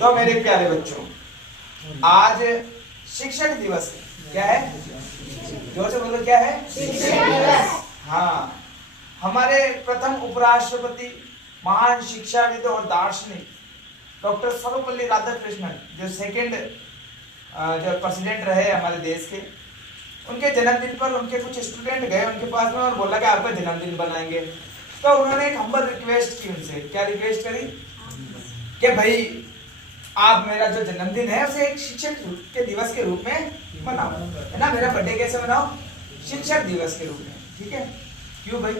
तो मेरे प्यारे बच्चों, आज शिक्षक दिवस है। क्या है? जोर से बोलो, क्या है? शिक्षक दिवस। हाँ, हमारे प्रथम उपराष्ट्रपति, महान शिक्षाविद और दार्शनिक डॉक्टर सर्वपल्ली राधाकृष्णन, जो सेकंड जो प्रेसिडेंट रहे हमारे देश के, उनके जन्मदिन पर उनके कुछ स्टूडेंट गए उनके पास में और बोला कि आपका जन्मदिन बनाएंगे। तो उन्होंने एक हम्बल रिक्वेस्ट की उनसे। क्या रिक्वेस्ट करी? कि भाई आप मेरा जो जन्मदिन है उसे एक शिक्षक के दिवस के रूप में मनाओ, है ना। मेरा बर्थडे कैसे मनाओ? शिक्षक दिवस के रूप में। ठीक है। क्यों भाई?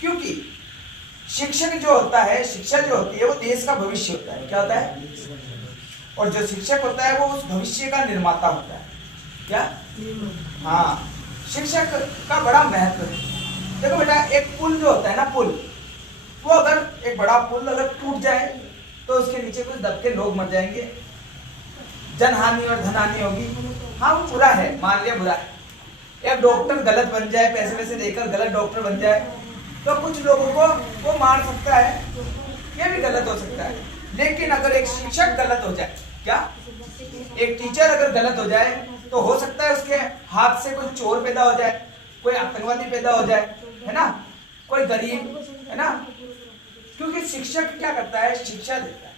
क्योंकि शिक्षक जो होता है, शिक्षा जो होती है वो देश का भविष्य होता है। क्या होता है? और जो शिक्षक होता है वो उस भविष्य का निर्माता होता है। क्या? हाँ, शिक्षक का बड़ा महत्व है। देखो बेटा, एक पुल जो होता है ना, पुल, वो अगर एक बड़ा पुल अगर टूट जाए तो उसके नीचे कुछ दब के लोग मर जाएंगे, जनहानि और धनहानि होगी। हाँ, वो बुरा है, मान लिया बुरा है। एक डॉक्टर गलत बन जाए, पैसे वैसे देकर गलत डॉक्टर बन जाए तो कुछ लोगों को वो मार सकता है, ये भी गलत हो सकता है। लेकिन अगर एक शिक्षक गलत हो जाए, क्या एक टीचर अगर गलत हो जाए तो हो सकता है उसके हाथ से कोई चोर पैदा हो जाए, कोई आतंकवादी पैदा हो जाए, है ना, कोई गरीब, है ना। क्योंकि शिक्षक क्या करता है? शिक्षा देता है।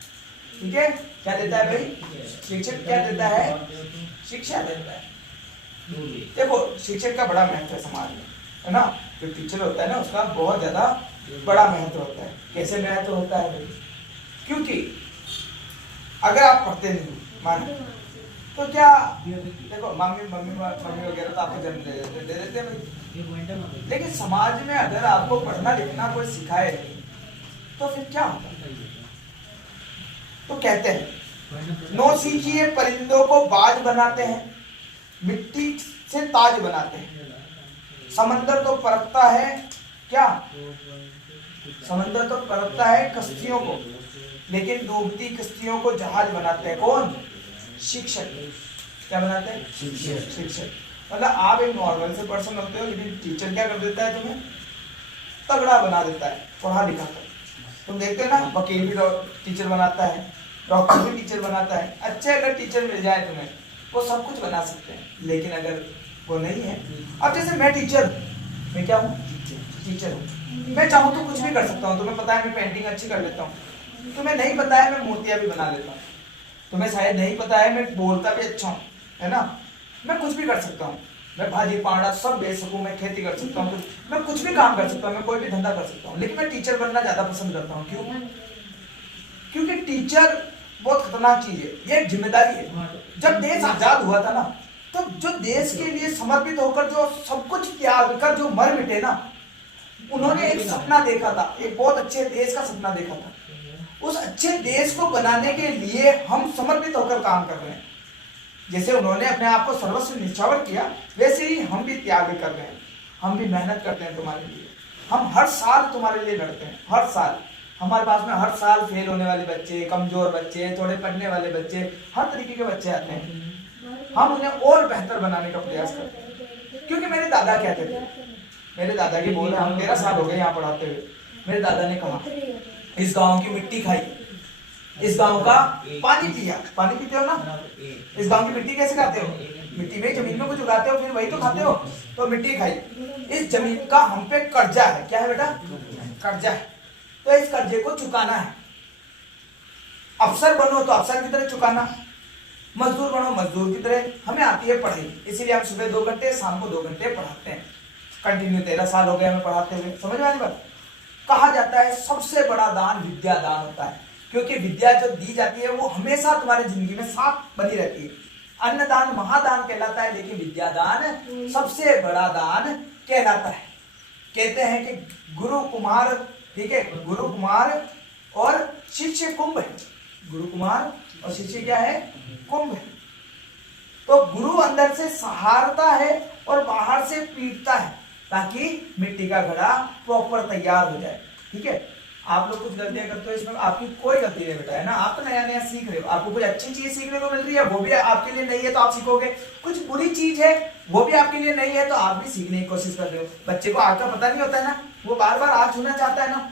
ठीक है। क्या देता है भाई? शिक्षक क्या देता है? शिक्षा देता है। देखो, शिक्षक का बड़ा महत्व है समाज में, है ना। जो टीचर होता है ना, उसका बहुत ज्यादा बड़ा महत्व होता है। कैसे महत्व होता है भाई? क्योंकि अगर आप पढ़ते नहीं मानो तो क्या, देखो मम्मी वगैरह तो आपको जन्म दे देते हैं भाई, लेकिन समाज में अगर आपको पढ़ना लिखना कोई सिखाए तो फिर क्या होता है? तो कहते हैं, नौ सीखिए परिंदों को बाज बनाते हैं, मिट्टी से ताज बनाते हैं। समंदर तो परखता है, क्या? समंदर तो परखता है कश्तियों को, लेकिन डूबती कश्तियों को जहाज बनाते हैं कौन? शिक्षक। क्या बनाते हैं? शिक्षक। मतलब आप एक नॉर्मल से पर्सन होते हो, लेकिन टीचर क्या कर देता है? तुम्हें तगड़ा बना देता है, पढ़ा लिखा कर। तुम देखते हो ना, वकील भी टीचर बनाता है, डॉक्टर भी टीचर बनाता है। अच्छे अगर टीचर मिल जाए तुम्हें, वो सब कुछ बना सकते हैं। लेकिन अगर वो नहीं है, अब जैसे मैं टीचर, मैं क्या हूँ? टीचर हूँ। मैं चाहूँ तो कुछ भी कर सकता हूँ। तुम्हें पता है मैं पेंटिंग अच्छी कर लेता हूँ, तुम्हें नहीं पता है मैं मूर्तियाँ भी बना लेता हूँ, तुम्हें शायद नहीं पता है मैं बोलता भी अच्छा हूँ, है ना। मैं कुछ भी कर सकता हूँ, मैं भाजी पांडा सब बेच सकूँ, मैं खेती कर सकता हूँ, मैं कुछ भी काम कर सकता हूँ, मैं कोई भी धंधा कर सकता हूँ। लेकिन मैं टीचर बनना ज्यादा पसंद करता हूँ। क्यों? क्योंकि टीचर बहुत खतरनाक चीज है, ये एक जिम्मेदारी है। जब देश आजाद हुआ था ना, तो जो देश के लिए समर्पित होकर जो सब कुछ त्याग कर जो मर मिटे ना, उन्होंने एक सपना देखा था, एक बहुत अच्छे देश का सपना देखा था। उस अच्छे देश को बनाने के लिए हम समर्पित होकर काम कर रहे हैं। जैसे उन्होंने अपने आप को सर्वस्व निछावर किया, वैसे ही हम भी त्याग कर रहे हैं, हम भी मेहनत करते हैं तुम्हारे लिए। हम हर साल तुम्हारे लिए लड़ते हैं, हर साल। हमारे पास में हर साल फेल होने वाले बच्चे, कमजोर बच्चे, थोड़े पढ़ने वाले बच्चे, हर तरीके के बच्चे आते हैं। हम उन्हें और बेहतर बनाने का प्रयास करते हैं। क्योंकि मेरे दादा कहते थे, मेरे दादा की बोल, हम 13 साल हो गए यहाँ पढ़ाते हुए। मेरे दादा ने कहा, इस गांव की मिट्टी खाई, इस गांव का पानी पिया। पानी पीते हो ना? इस गांव की मिट्टी कैसे खाते हो? मिट्टी में, जमीन में कुछ उगाते हो, फिर वही तो खाते हो। तो मिट्टी खाई। इस जमीन का हम पे कर्जा है। क्या है बेटा? कर्जा है। तो इस कर्जे को चुकाना है। अफसर बनो तो अफसर की तरह चुकाना, मजदूर बनो मजदूर की तरह। हमें आती है पढ़ाई, इसीलिए हम सुबह 2 घंटे, शाम को 2 घंटे पढ़ाते हैं। कंटिन्यू 13 साल हो गए हमें पढ़ाते हुए। समझ में आने बात? कहा जाता है सबसे बड़ा दान विद्या दान होता है, क्योंकि विद्या जो दी जाती है वो हमेशा तुम्हारी जिंदगी में साथ बनी रहती है। अन्नदान महादान कहलाता है, लेकिन विद्यादान सबसे बड़ा दान कहलाता है। कहते हैं कि गुरु कुमार, ठीक है, गुरु कुमार और शिष्य कुंभ है। गुरु कुमार और शिष्य क्या है? कुंभ है। तो गुरु अंदर से सहारता है और बाहर से पीटता है, ताकि मिट्टी का घड़ा प्रॉपर तैयार हो जाए। ठीक है। आप लोग कुछ गलतियां करते हो, इसमें आपकी कोई गलती नहीं बेटा, है ना। आप तो नया नया सीख रहे हो, आपको कोई अच्छी चीज सीखने को मिल रही है, वो भी आपके लिए नई है तो आप सीखोगे। कुछ बुरी चीज है, वो भी आपके लिए नई है तो आप भी सीखने की कोशिश कर रहे हो। बच्चे को आग का पता नहीं होता है ना, वो बार बार आग छूना चाहता है ना,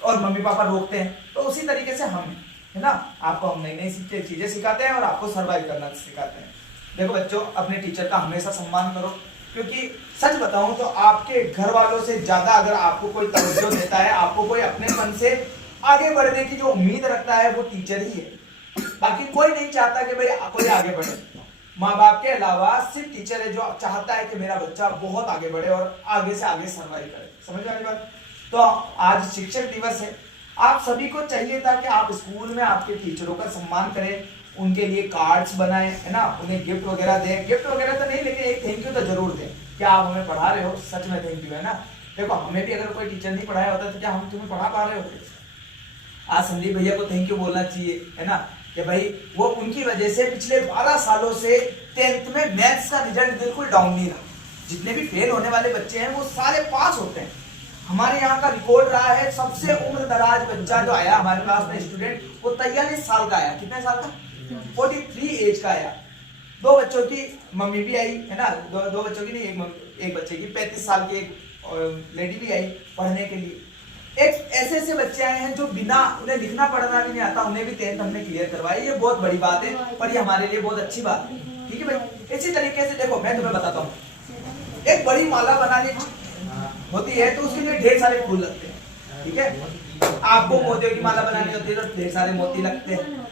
और मम्मी पापा रोकते हैं। तो उसी तरीके से हम है ना। आपको हम नई नई चीजें सिखाते हैं और आपको सर्वाइव करना सिखाते हैं। देखो बच्चों, अपने टीचर का हमेशा सम्मान करो, क्योंकि सच बताऊं तो आपके घर वालों से ज्यादा अगर आपको कोई तवज्जो देता है, आपको कोई अपने मन से आगे बढ़ने की जो उम्मीद रखता है, वो टीचर ही है। बाकी कोई नहीं चाहता कि भाई कोई आगे बढ़े। माँ बाप के अलावा सिर्फ टीचर है जो चाहता है कि मेरा बच्चा बहुत आगे बढ़े और आगे से आगे सर्वाइव करे। समझ में आ रही बात? तो आज शिक्षक दिवस है। आप सभी को चाहिए था कि आप स्कूल में आपके टीचरों का सम्मान करें, उनके लिए कार्ड्स बनाएं, है ना, उन्हें गिफ्ट वगैरह दें। गिफ्ट वगैरह तो नहीं, लेकिन एक थैंक यू तो जरूर दें कि आप हमें पढ़ा रहे हो, सच में थैंक यू, है ना। देखो, हमें भी अगर कोई टीचर नहीं पढ़ाया होता तो क्या हम तुम्हें पढ़ा पा रहे होते? आज संदीप भैया को थैंक यू बोलना चाहिए, है ना, कि भाई वो उनकी वजह से पिछले 12 सालों से 10th में मैथ्स का रिजल्ट बिल्कुल डाउन नहीं रहा। जितने भी फेल होने वाले बच्चे हैं वो सारे पास होते हैं। हमारे यहाँ का रिकॉर्ड रहा है, सबसे उम्र दराज बच्चा जो आया हमारे क्लास में स्टूडेंट, वो 43 साल का आया। कितने साल का? 43 एज का आया। 2 बच्चों की मम्मी भी आई, है ना, दो बच्चों की नहीं, एक बच्चे की 35 साल की एक लेडी भी आई पढ़ने के लिए। एक ऐसे बच्चे आए हैं जो बिना उन्हें लिखना पढ़ना भी नहीं आता, उन्हें भी 10th हमने क्लियर करवाई। ये बहुत बड़ी बात है और ये हमारे लिए बहुत अच्छी बात है। ठीक है भाई। इसी तरीके से देखो, मैं तुम्हें बताता हूँ, एक बड़ी माला बनानी होती है तो उसके लिए ढेर सारे फूल लगते हैं। ठीक है, आपको मोतियों की माला बनानी होती है तो ढेर सारे मोती लगते हैं।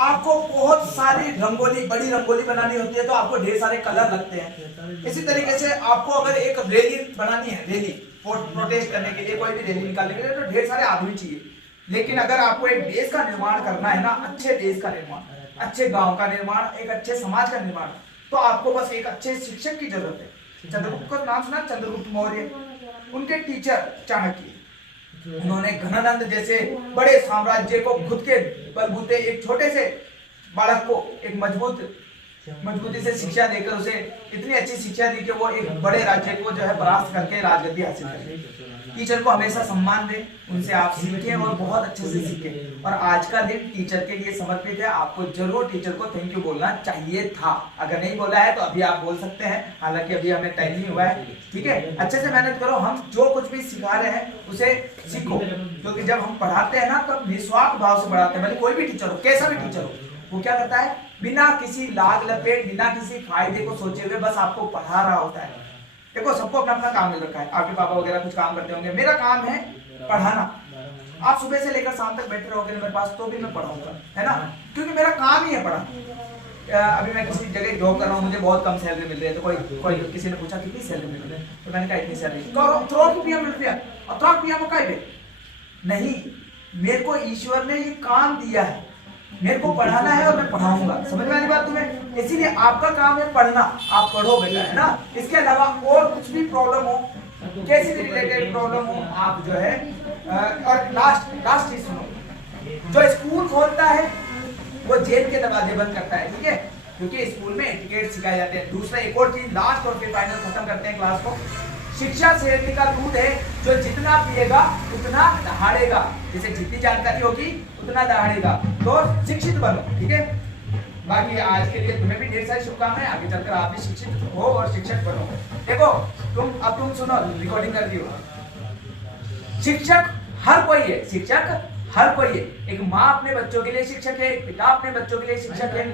आपको बहुत सारी रंगोली, बड़ी रंगोली बनानी होती है तो आपको ढेर सारे कलर लगते हैं। इसी तरीके से आपको अगर एक रैली बनानी है, रैली प्रोटेस्ट करने के लिए, कोई भी रैली निकालने के लिए, तो ढेर सारे आदमी चाहिए। लेकिन अगर आपको एक देश का निर्माण करना है ना, अच्छे देश का निर्माण, अच्छे गांव का निर्माण, एक अच्छे समाज का निर्माण, तो आपको बस एक अच्छे शिक्षक की जरूरत है। चंद्रगुप्त का नाम सुना? चंद्रगुप्त मौर्य, उनके टीचर चाणक्य, उन्होंने घनानंद जैसे बड़े साम्राज्य को खुद के बलबूते एक छोटे से बालक को एक मजबूती से शिक्षा देकर उसे इतनी अच्छी शिक्षा दी कि वो एक बड़े राज्य को जो है परास्त करके राजगद्दी हासिल करे। टीचर को हमेशा सम्मान दें, उनसे आप सीखें और बहुत अच्छे से सीखें। और आज का दिन टीचर के लिए समर्पित है। आपको जरूर टीचर को थैंक यू बोलना चाहिए था। अगर नहीं बोला है तो अभी आप बोल सकते हैं, हालांकि अभी हमें टाइम नहीं हुआ है। ठीक है, अच्छे से मेहनत करो। हम जो कुछ भी सिखा रहे हैं उसे सीखो, क्योंकि जब हम पढ़ाते हैं ना तब निस्वार्थ भाव से पढ़ाते हैं। भले कोई भी टीचर हो, कैसा भी टीचर हो, वो क्या करता है, बिना किसी लाग लपेट, बिना किसी फायदे को सोचे हुए बस आपको पढ़ा रहा होता है। देखो, सबको अपना अपना काम मिल रखा है। आपके पापा वगैरह कुछ काम करते होंगे, मेरा काम है पढ़ाना। आप सुबह से लेकर शाम तक बैठे रहोगे मेरे पास तो भी मैं पढ़ाऊंगा, है ना, क्योंकि मेरा काम ही है पढ़ाना। अभी मैं किसी जगह जॉब कर रहा हूँ, मुझे बहुत कम सैलरी मिल रही है, तो कोई किसी ने पूछा कितनी सैलरी मिल रही है, तो मैंने कहा इतनी सैलरी, तो रुपया मिल रही है। और 3 रुपया में कहीं नहीं, मेरे को ईश्वर ने ये काम दिया है, मेरे को पढ़ाना है और मैं पढ़ाऊंगा। समझ में आ रही बात तुम्हें? इसीलिए आपका काम है पढ़ना, आप पढ़ो बेटा, है ना। इसके अलावा और कुछ भी प्रॉब्लम हो, कैसे भी रिलेटेड प्रॉब्लम हो, आप जो है और लास्ट चीज सुनो, जो स्कूल खोलता है वो जेल के दरवाजे बंद करता है। ठीक है, क्योंकि स्कूल में एटिकेट सिखाए जाते हैं। दूसरा एक और चीज, लास्ट और फिर फाइनल खत्म करते हैं क्लास को। शिक्षा शेरनी का दूध है, जो जितना पिएगा उतना दहाड़ेगा। जैसे जितनी जानकारी होगी उतना दहाड़ेगा। तो शिक्षित बनो। ठीक है, बाकी आज के लिए तुम्हें भी ढेर सारी शुभकामनाएं। आगे चलकर आप भी शिक्षित हो और शिक्षक बनो। देखो, तुम सुनो, रिकॉर्डिंग कर रही हो। शिक्षक हर कोई है, शिक्षक हर कोई है। एक माँ अपने बच्चों के लिए शिक्षक है, एक पिता अपने बच्चों के लिए शिक्षक है,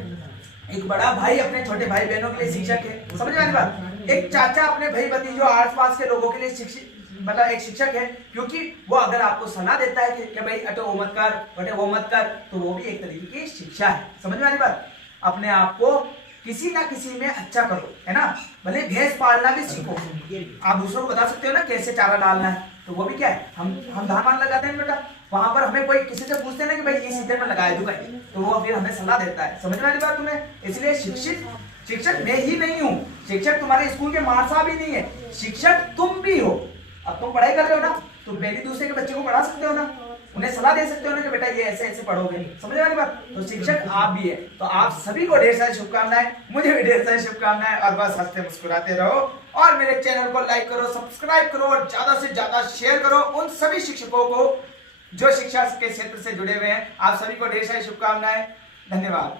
एक बड़ा भाई अपने छोटे भाई बहनों के लिए शिक्षक है। समझ में आ रही बात? एक चाचा अपने भाई भतीजों आस पास के लोगों के लिए शिक्षित, मतलब एक शिक्षक है, क्योंकि वो अगर आपको सलाह देता है कि भाई अटो वो मत कर, बटे वो मत कर, तो वो भी एक तरीके की शिक्षा है। समझ में आ रही बात? अपने आप को किसी ना किसी में अच्छा करो, है ना। भले भैंस पालना भी सीखो, आप दूसरों को बता सकते हो ना कैसे चारा डालना है, तो वो भी क्या है, हम धान वान लगाते हैं बेटा, वहां पर हमें कोई किसी से पूछते हैं ना कि भाई इस सीजन में लगाए दूंगा, तो वो फिर हमें सलाह देता है। समझ में आ रही बात तुम्हें? इसलिए शिक्षक मैं ही नहीं हूँ, शिक्षक तुम्हारे स्कूल के मार साहब ही नहीं है, शिक्षक तुम भी हो। अब तुम पढ़ाई कर रहे हो ना, तुम पहले दूसरे के बच्चे को पढ़ा सकते हो ना, उन्हें सलाह दे सकते हो ना कि बेटा ये ऐसे ऐसे पढ़ोगे। समझ में आ रही बात? तो शिक्षक आप भी है। तो आप सभी को ढेर सारी शुभकामनाएं, मुझे भी ढेर सारी शुभकामनाएं, और बस हंसते मुस्कुराते रहो और मेरे चैनल को लाइक करो, सब्सक्राइब करो और ज्यादा से ज्यादा शेयर करो उन सभी शिक्षकों को जो शिक्षा के क्षेत्र से जुड़े हुए हैं। आप सभी को ढेर सारी शुभकामनाएं। धन्यवाद।